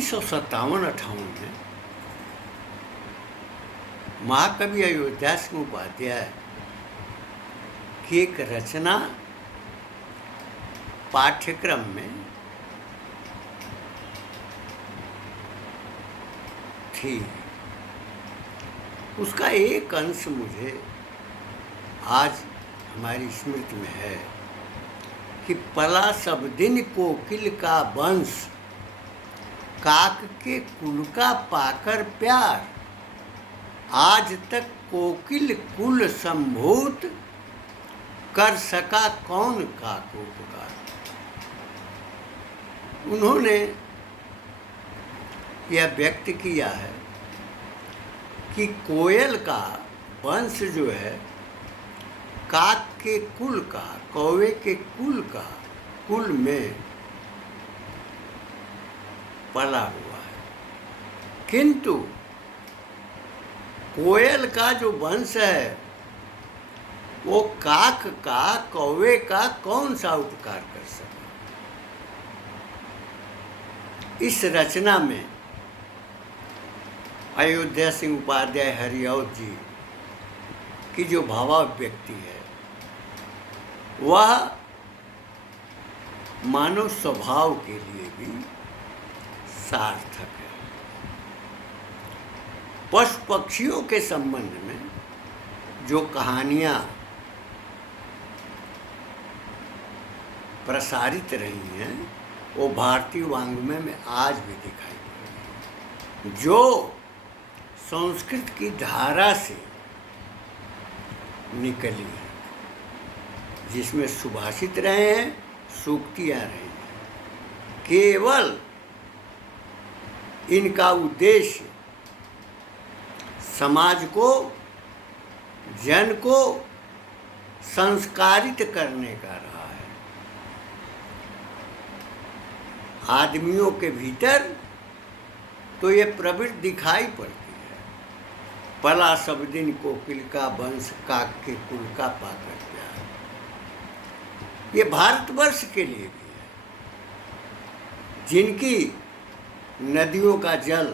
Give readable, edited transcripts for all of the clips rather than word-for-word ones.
1957-58 में महाकवि अयोध्या सिंह उपाध्याय की एक रचना पाठ्यक्रम में थी। उसका एक अंश मुझे आज हमारी स्मृति में है कि पला सब दिन कोकिल का वंश, काक के कुल का पाकर प्यार, आज तक कोकिल कुल संभूत, कर सका कौन काक उपकार। उन्होंने यह व्यक्त किया है कि कोयल का वंश जो है काक के कुल का, कौवे के कुल का, कुल में पला हुआ है, किंतु कोयल का जो वंश है वो काक का, कौवे का कौन सा उपकार कर सका। इस रचना में अयोध्या सिंह उपाध्याय हरिऔध जी की जो भावाभिव्यक्ति है वह मानव स्वभाव के लिए भी सार्थक है। पशु पक्षियों के संबंध में जो कहानियाँ प्रसारित रही हैं वो भारतीय वाङ्मय में आज भी दिखाई पड़ रही हैं, जो संस्कृत की धारा से निकली है, जिसमें सुभाषित रहे हैं, सूक्तियाँ रही हैं। केवल इनका उद्देश्य समाज को, जन को संस्कारित करने का रहा है। आदमियों के भीतर तो ये प्रवृत्ति दिखाई पड़ती है, पला सब दिन कोकिल का वंश, काक के कुल का पाकर प्यार। ये भारतवर्ष के लिए भी है, जिनकी नदियों का जल,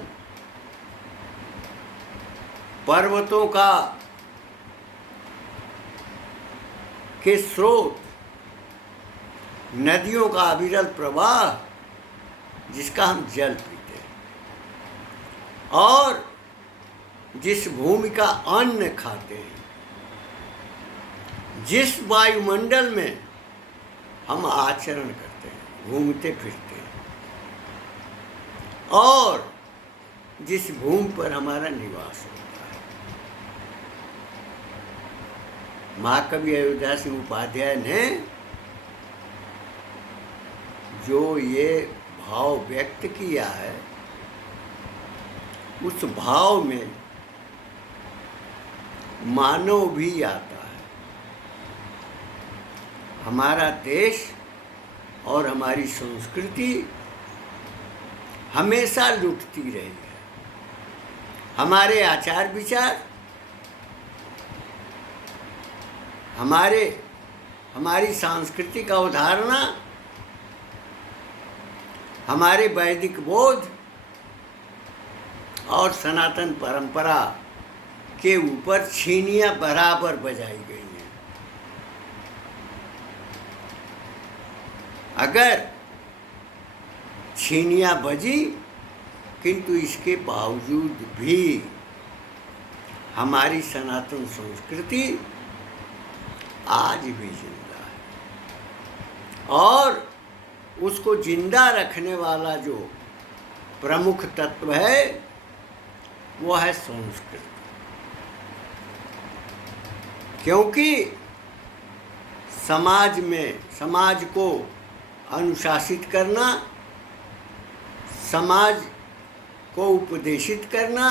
पर्वतों का के स्रोत, नदियों का अविरल प्रवाह, जिसका हम जल पीते हैं, और जिस भूमि का अन्न खाते हैं, जिस वायुमंडल में हम आचरण करते हैं, घूमते फिरते हैं, और जिस भूमि पर हमारा निवास होता है। महाकवि अयोध्या सिंह उपाध्याय ने जो ये भाव व्यक्त किया है, उस भाव में मानव भी आता है। हमारा देश और हमारी संस्कृति हमेशा लुटती रही है। हमारे आचार विचार, हमारी सांस्कृतिक अवधारणा, हमारे वैदिक बोध और सनातन परंपरा के ऊपर छीनियाँ बराबर बजाई गई हैं। अगर छीनियाँ बजी, किंतु इसके बावजूद भी हमारी सनातन संस्कृति आज भी जिंदा है, और उसको जिंदा रखने वाला जो प्रमुख तत्व है वो है संस्कृत। क्योंकि समाज को अनुशासित करना, समाज को उपदेशित करना,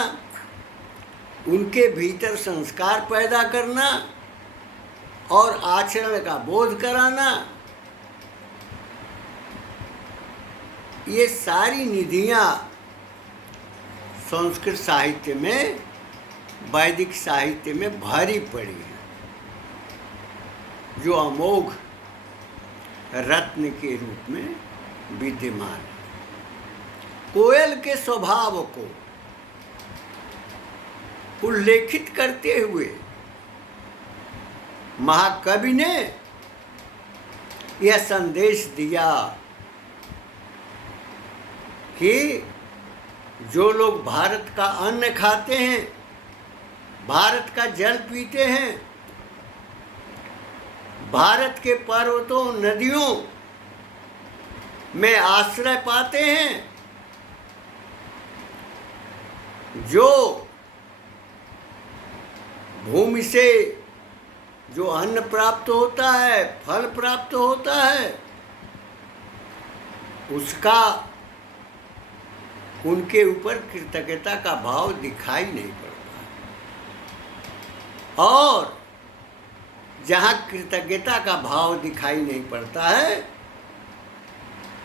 उनके भीतर संस्कार पैदा करना और आचरण का बोध कराना, ये सारी निधियाँ संस्कृत साहित्य में, वैदिक साहित्य में भरी पड़ी हैं, जो अमोघ रत्न के रूप में विद्यमान है। कोयल के स्वभाव को उल्लेखित करते हुए महाकवि ने यह संदेश दिया कि जो लोग भारत का अन्न खाते हैं, भारत का जल पीते हैं, भारत के पर्वतों नदियों में आश्रय पाते हैं, जो भूमि से जो अन्न प्राप्त होता है, फल प्राप्त होता है, उसका उनके ऊपर कृतज्ञता का भाव दिखाई नहीं पड़ता। और जहाँ कृतज्ञता का भाव दिखाई नहीं पड़ता है,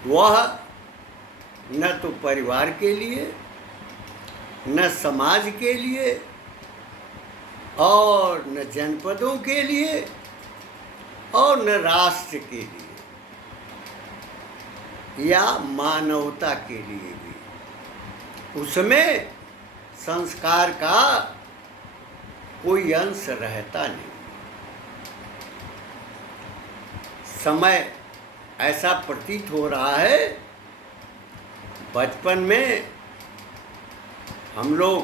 वह न तो परिवार के लिए, न समाज के लिए, और न जनपदों के लिए, और न राष्ट्र के लिए, या मानवता के लिए भी उसमें संस्कार का कोई अंश रहता नहीं। समय ऐसा प्रतीत हो रहा है, बचपन में हम लोग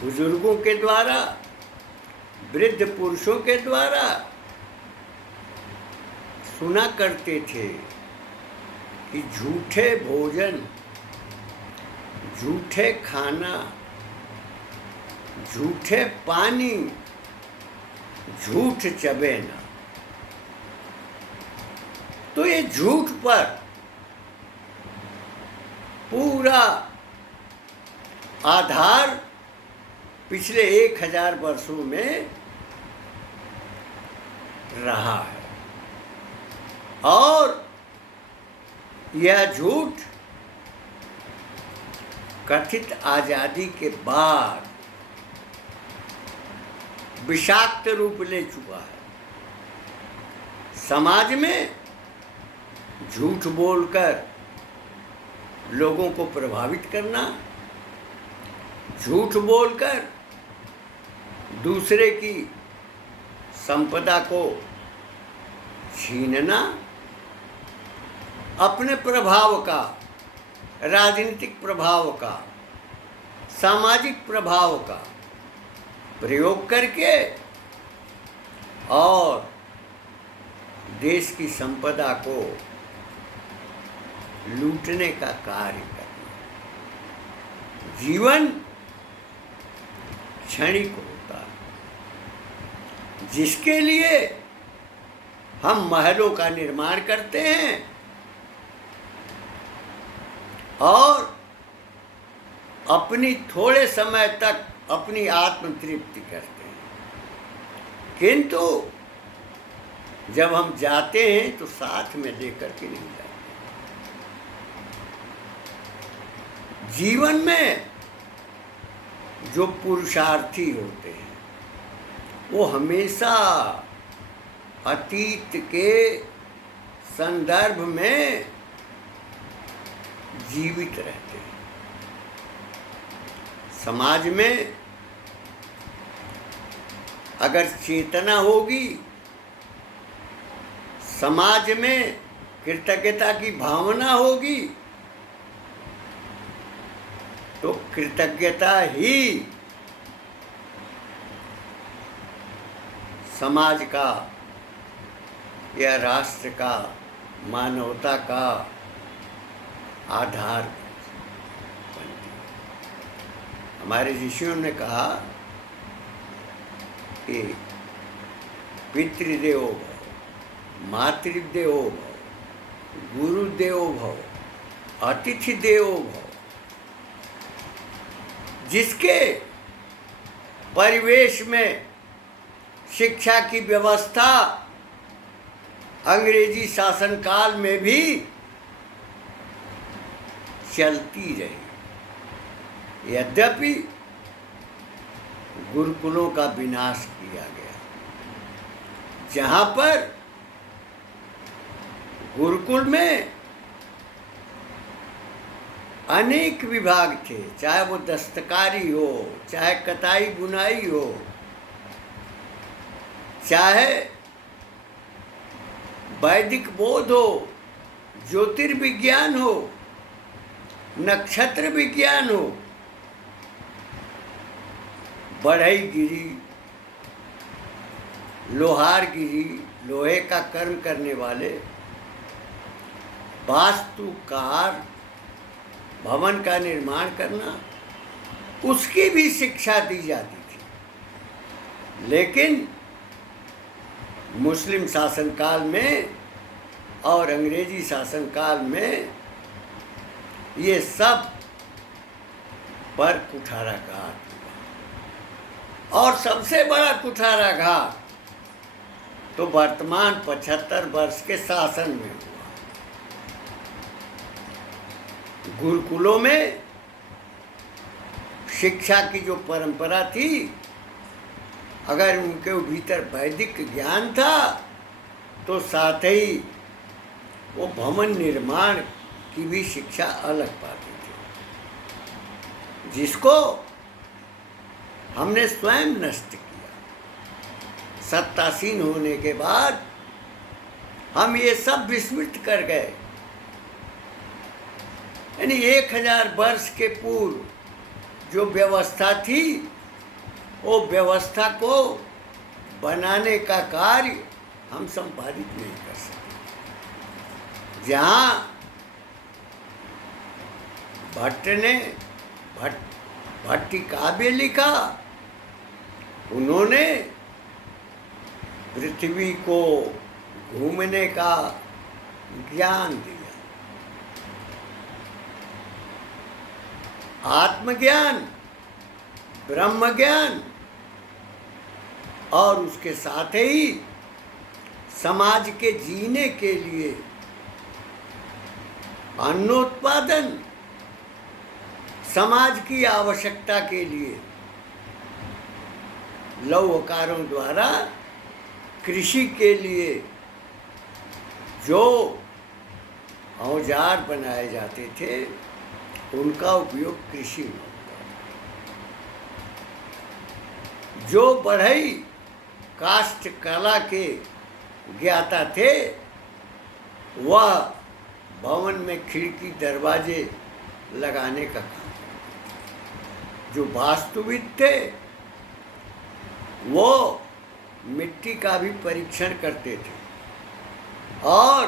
बुजुर्गों के द्वारा, वृद्ध पुरुषों के द्वारा सुना करते थे कि झूठे भोजन, झूठे खाना, झूठे पानी, झूठ चबे ना। तो ये झूठ पर पूरा आधार पिछले 1000 वर्षों में रहा है। और यह झूठ कथित आजादी के बाद विषाक्त रूप ले चुका है। समाज में झूठ बोलकर लोगों को प्रभावित करना, झूठ बोलकर दूसरे की संपदा को छीनना, अपने प्रभाव का, राजनीतिक प्रभाव का, सामाजिक प्रभाव का प्रयोग करके और देश की संपदा को लूटने का कार्य करना। जीवन क्षणिक होता है, जिसके लिए हम महलों का निर्माण करते हैं और अपनी थोड़े समय तक अपनी आत्म तृप्ति करते हैं, किंतु जब हम जाते हैं तो साथ में लेकर के नहीं जाते। जीवन में जो पुरुषार्थी होते हैं वो हमेशा अतीत के संदर्भ में जीवित रहते हैं। समाज में अगर चेतना होगी, समाज में कृतज्ञता की भावना होगी, तो कृतज्ञता ही समाज का या राष्ट्र का, मानवता का आधार बनती है। हमारे ऋषियों ने कहा कि पितृदेवो भव, मातृदेवो भव, गुरुदेवो भव, अतिथि देवो भव। जिसके परिवेश में शिक्षा की व्यवस्था अंग्रेजी शासन काल में भी चलती रही, यद्यपि गुरुकुलों का विनाश किया गया। जहाँ पर गुरुकुल में अनेक विभाग थे, चाहे वो दस्तकारी हो, चाहे कताई बुनाई हो, चाहे वैदिक बोध हो, ज्योतिर्विज्ञान हो, नक्षत्र विज्ञान हो, बढ़ईगिरी, लोहारगिरी, लोहे का कर्म करने वाले, वास्तुकार, भवन का निर्माण करना, उसकी भी शिक्षा दी जाती थी। लेकिन मुस्लिम शासनकाल में और अंग्रेजी शासनकाल में ये सब पर कुठाराघात हुआ। और सबसे बड़ा कुठाराघात तो वर्तमान 75 वर्ष के शासन में हुआ। गुरुकुलों में शिक्षा की जो परंपरा थी, अगर उनके भीतर वैदिक ज्ञान था तो साथ ही वो भवन निर्माण की भी शिक्षा अलग पाते थे, जिसको हमने स्वयं नष्ट किया। सत्तासीन होने के बाद हम ये सब विस्मृत कर गए। यानी 1000 वर्ष के पूर्व जो व्यवस्था थी, वो व्यवस्था को बनाने का कार्य हम संपादित नहीं कर सकते। जहाँ भट्ट ने भट्टी काव्य लिखा, उन्होंने पृथ्वी को घूमने का ज्ञान दिया, आत्मज्ञान, ब्रह्म ज्ञान, और उसके साथ ही समाज के जीने के लिए अन्नोत्पादन, समाज की आवश्यकता के लिए लौहकारों द्वारा कृषि के लिए जो औजार बनाए जाते थे, उनका उपयोग कृषि में होता था। जो बढ़ई काष्ठ कला के ज्ञाता थे, वह भवन में खिड़की दरवाजे लगाने का काम करते। जो वास्तुविद थे, वो मिट्टी का भी परीक्षण करते थे, और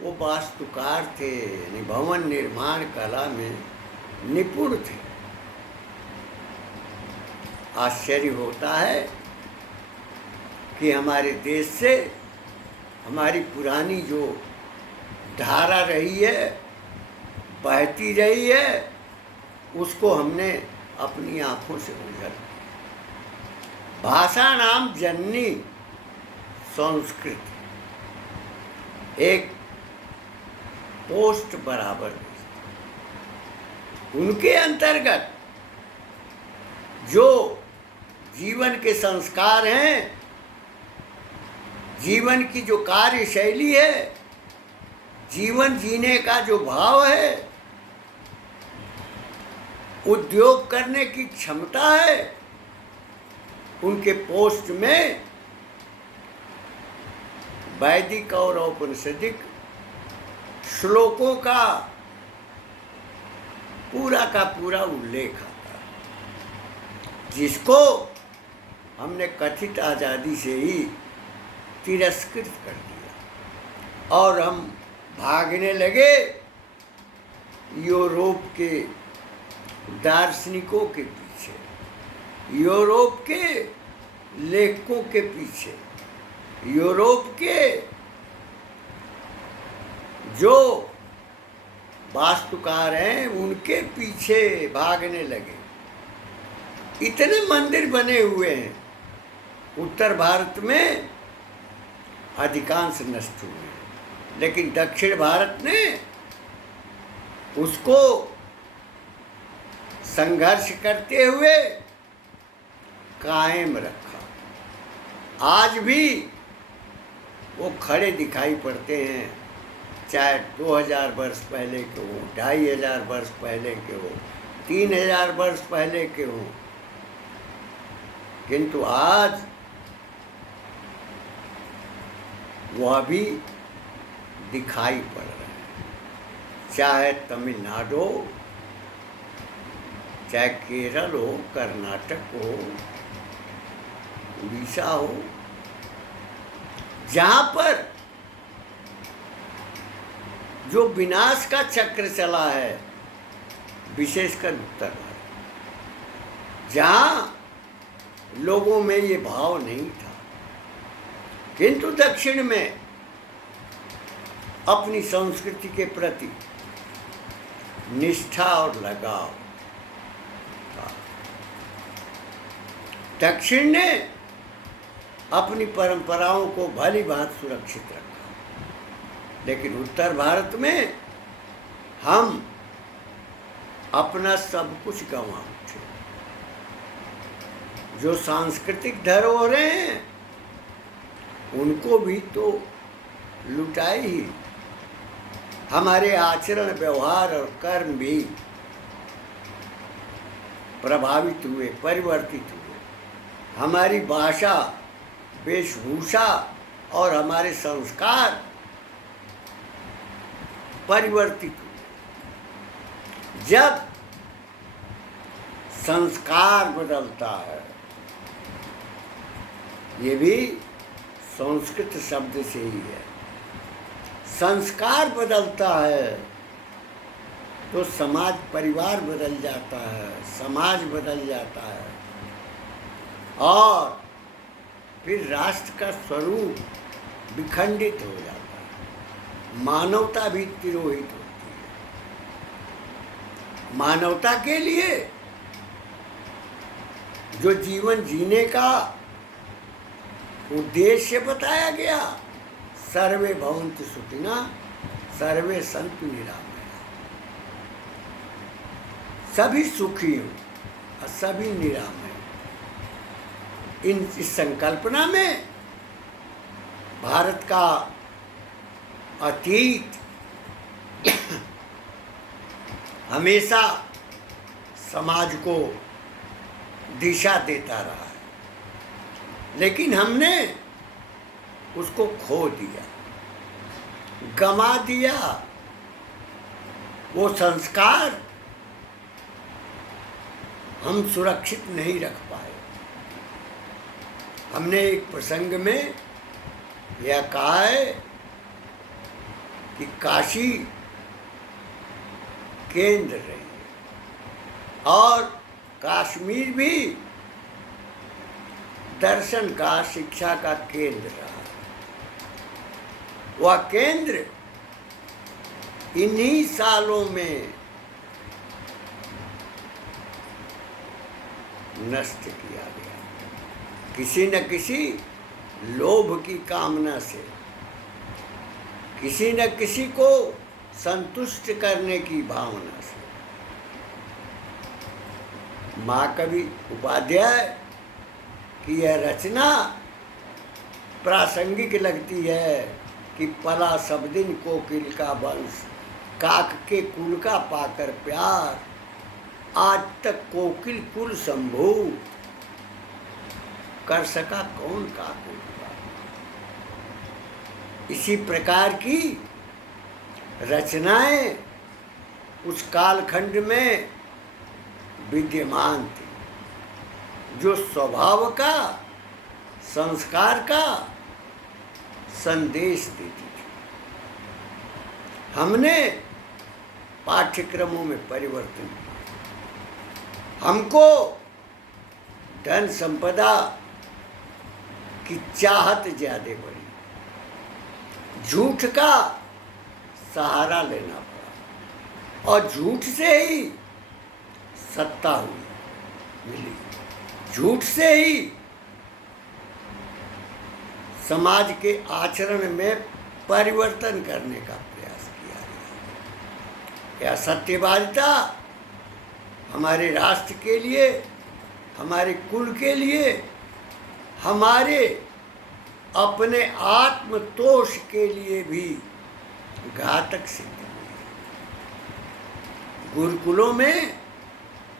वो वास्तुकार थे, यानी भवन निर्माण कला में निपुण थे। आश्चर्य होता है कि हमारे देश से हमारी पुरानी जो धारा रही है, बहती रही है, उसको हमने अपनी आँखों से उजागर किया। भाषा नाम जननी संस्कृत एक पोस्ट बराबर, उनके अंतर्गत जो जीवन के संस्कार हैं, जीवन की जो कार्यशैली है, जीवन जीने का जो भाव है, उद्योग करने की क्षमता है, उनके पोस्ट में वैदिक और औपनिषदिक श्लोकों का पूरा उल्लेख आता है, जिसको हमने कथित आज़ादी से ही तिरस्कृत कर दिया, और हम भागने लगे यूरोप के दार्शनिकों के पीछे, यूरोप के लेखकों के पीछे, यूरोप के जो वास्तुकार हैं उनके पीछे भागने लगे। इतने मंदिर बने हुए हैं, उत्तर भारत में अधिकांश नष्ट हुए हैं, लेकिन दक्षिण भारत ने उसको संघर्ष करते हुए कायम रखा। आज भी वो खड़े दिखाई पड़ते हैं, चाहे 2000 वर्ष पहले के हो, 2500 वर्ष पहले के हो, 3000 वर्ष पहले के हो, किंतु आज वह भी दिखाई पड़ रहे हैं। चाहे तमिलनाडु हो, चाहे केरल हो, कर्नाटक हो, उड़ीसा हो, जहाँ पर जो विनाश का चक्र चला है, विशेषकर उत्तर भारत, जहाँ लोगों में ये भाव नहीं था, किंतु दक्षिण में अपनी संस्कृति के प्रति निष्ठा और लगाव था। दक्षिण ने अपनी परंपराओं को भली भांति सुरक्षित रखा, लेकिन उत्तर भारत में हम अपना सब कुछ गंवा उठे। जो सांस्कृतिक धरोहरें हैं उनको भी तो लुटाई ही। हमारे आचरण, व्यवहार और कर्म भी प्रभावित हुए, परिवर्तित हुए। हमारी भाषा, वेशभूषा और हमारे संस्कार परिवर्तित हुए। जब संस्कार बदलता है, ये भी संस्कृत शब्द से ही है, संस्कार बदलता है तो समाज, परिवार बदल जाता है, समाज बदल जाता है और फिर राष्ट्र का स्वरूप विखंडित हो जाता है। मानवता भी तिरोहित होती है। मानवता के लिए जो जीवन जीने का उद्देश्य बताया गया, सर्वे भवन्तु सुखिनः, सर्वे सन्तु निरामयाः, सभी सुखी हों और सभी निरामय। इस संकल्पना में भारत का अतीत हमेशा समाज को दिशा देता रहा है, लेकिन हमने उसको खो दिया, गमा दिया। वो संस्कार हम सुरक्षित नहीं रख पाए। हमने एक प्रसंग में यह कहा है कि काशी केंद्र रही है और कश्मीर भी दर्शन का, शिक्षा का केंद्र रहा। वह केंद्र इन्हीं सालों में नष्ट किया गया, किसी न किसी लोभ की कामना से, किसी न किसी को संतुष्ट करने की भावना से। महाकवि उपाध्याय की यह रचना प्रासंगिक लगती है कि पला सब दिन कोकिल का वंश, काक के कुल का पाकर प्यार, आज तक कोकिल कुल संभो, कर सका कौन काकुल का। इसी प्रकार की रचनाएं उस कालखंड में विद्यमान थी, जो स्वभाव का, संस्कार का संदेश देती थी। हमने पाठ्यक्रमों में परिवर्तन किया। हमको धन संपदा की चाहत ज्यादा बढ़ी, झूठ का सहारा लेना पड़ा और झूठ से ही सत्ता हुई मिली, झूठ से ही समाज के आचरण में परिवर्तन करने का प्रयास किया गया। यह सत्यवादिता हमारे राष्ट्र के लिए, हमारे कुल के लिए, हमारे अपने आत्मतोष के लिए भी घातक सिद्ध हुई। गुरुकुलों में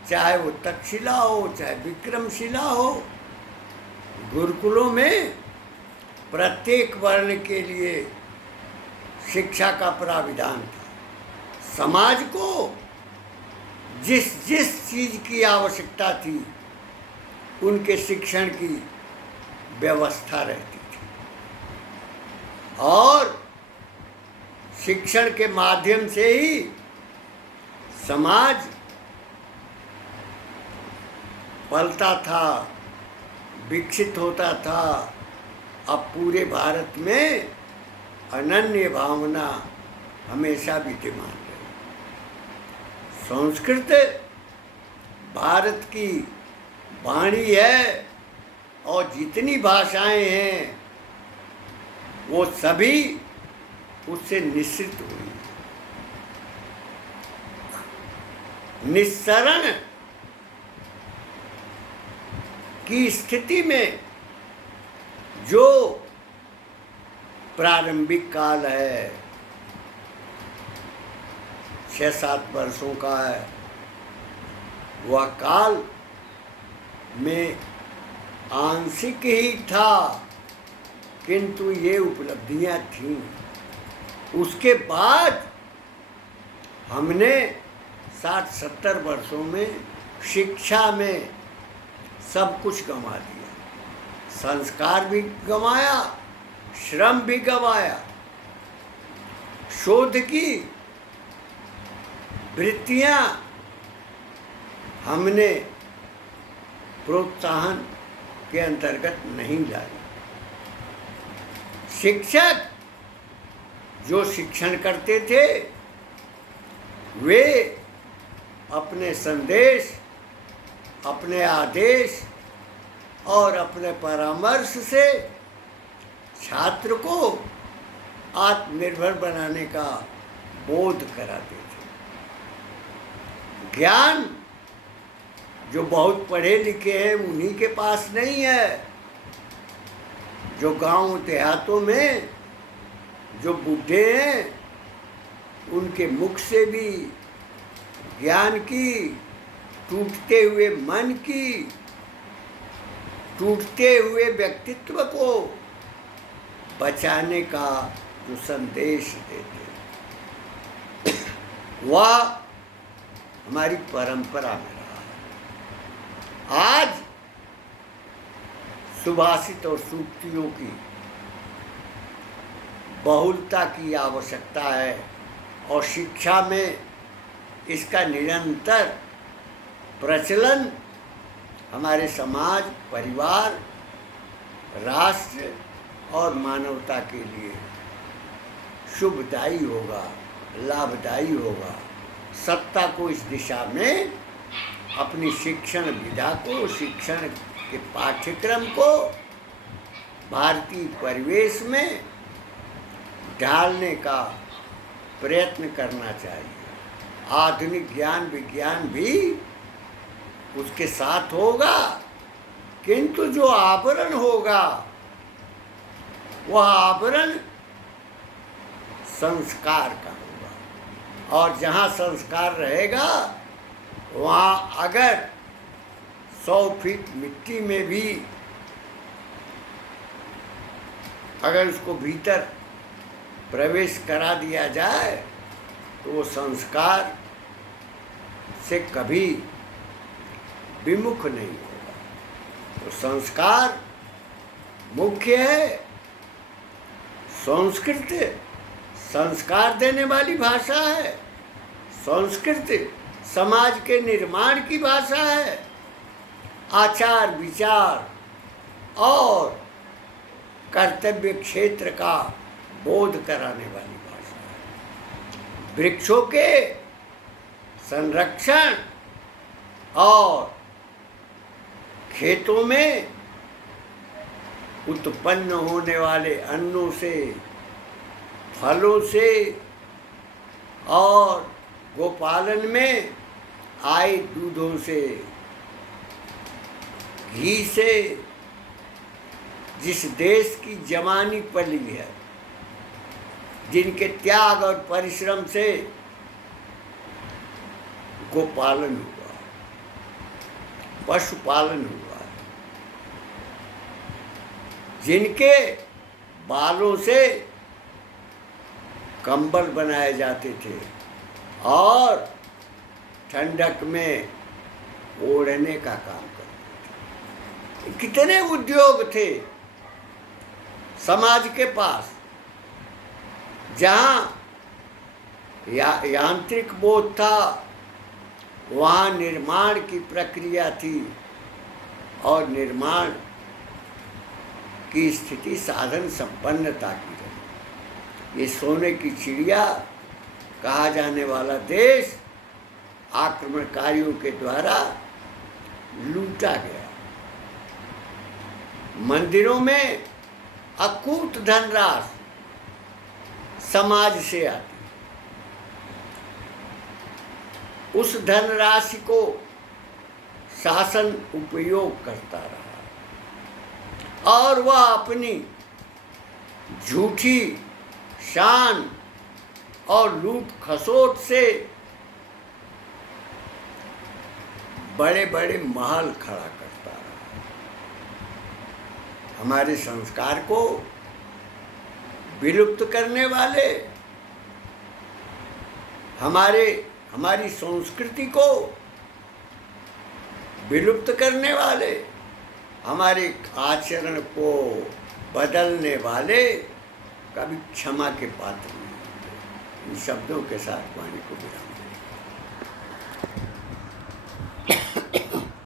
चाहे वो तक्षशिला हो चाहे विक्रमशिला हो, गुरुकुलों में प्रत्येक वर्ण के लिए शिक्षा का प्राविधान था। समाज को जिस जिस चीज की आवश्यकता थी उनके शिक्षण की व्यवस्था रहती थी, और शिक्षण के माध्यम से ही समाज पलता था, विकसित होता था। अब पूरे भारत में अनन्य भावना हमेशा विद्यमान रही। संस्कृत भारत की वाणी है, और जितनी भाषाएं हैं वो सभी उससे निश्रित हुई। निस्सरण की स्थिति में जो प्रारंभिक काल है 6-7 वर्षों का है, वह काल में आंशिक ही था, किंतु ये उपलब्धियां थीं। उसके बाद हमने 60-70 वर्षों में शिक्षा में सब कुछ गंवा दिया। संस्कार भी गंवाया, श्रम भी गंवाया, शोध की वृत्तियां हमने प्रोत्साहन के अंतर्गत नहीं लाई। शिक्षक जो शिक्षण करते थे वे अपने संदेश, अपने आदेश और अपने परामर्श से छात्र को आत्मनिर्भर बनाने का बोध कराते थे। ज्ञान जो बहुत पढ़े लिखे हैं उन्हीं के पास नहीं है। जो गांव देहातों में जो बूढ़े हैं उनके मुख से भी ज्ञान की, टूटते हुए मन की, टूटते हुए व्यक्तित्व को बचाने का जो संदेश देते, वह हमारी परंपरा में रहा है। आज सुभाषित और सूक्तियों की बहुलता की आवश्यकता है, और शिक्षा में इसका निरंतर प्रचलन हमारे समाज, परिवार, राष्ट्र और मानवता के लिए शुभदायी होगा, लाभदायी होगा। सत्ता को इस दिशा में अपनी शिक्षण विधा को, शिक्षण के पाठ्यक्रम को भारतीय परिवेश में ढालने का प्रयत्न करना चाहिए। आधुनिक ज्ञान विज्ञान भी उसके साथ होगा, किंतु जो आवरण होगा वह आवरण संस्कार का होगा, और जहाँ संस्कार रहेगा वहाँ अगर 100 फीट मिट्टी में भी अगर उसको भीतर प्रवेश करा दिया जाए तो वो संस्कार से कभी विमुख नहीं होगा। तो संस्कार मुख्य है। संस्कृत संस्कार देने वाली भाषा है। संस्कृत समाज के निर्माण की भाषा है। आचार विचार और कर्तव्य क्षेत्र का बोध कराने वाली भाषा है। वृक्षों के संरक्षण और खेतों में उत्पन्न होने वाले अन्नों से, फलों से और गोपालन में आए दूधों से, घी से जिस देश की जवानी पली है जिनके त्याग और परिश्रम से गोपालन हुआ, पशुपालन हुआ, जिनके बालों से कंबल बनाए जाते थे और ठंडक में ओढ़ने का काम करते थे। कितने उद्योग थे समाज के पास, जहाँ यांत्रिक बोध था, वहाँ निर्माण की प्रक्रिया थी और निर्माण की स्थिति साधन संपन्नता की रही। ये सोने की चिड़िया कहा जाने वाला देश आक्रमणकारियों के द्वारा लूटा गया। मंदिरों में अकूत धनराशि समाज से आती, उस धनराशि को शासन उपयोग करता रहा और वह अपनी झूठी शान और लूट खसोट से बड़े बड़े महल खड़ा करता रहा। हमारे संस्कार को विलुप्त करने वाले, हमारी संस्कृति को विलुप्त करने वाले, हमारे आचरण को बदलने वाले कभी क्षमा के पात्र नहीं होते। इन शब्दों के साथ वाणी को विराम दें।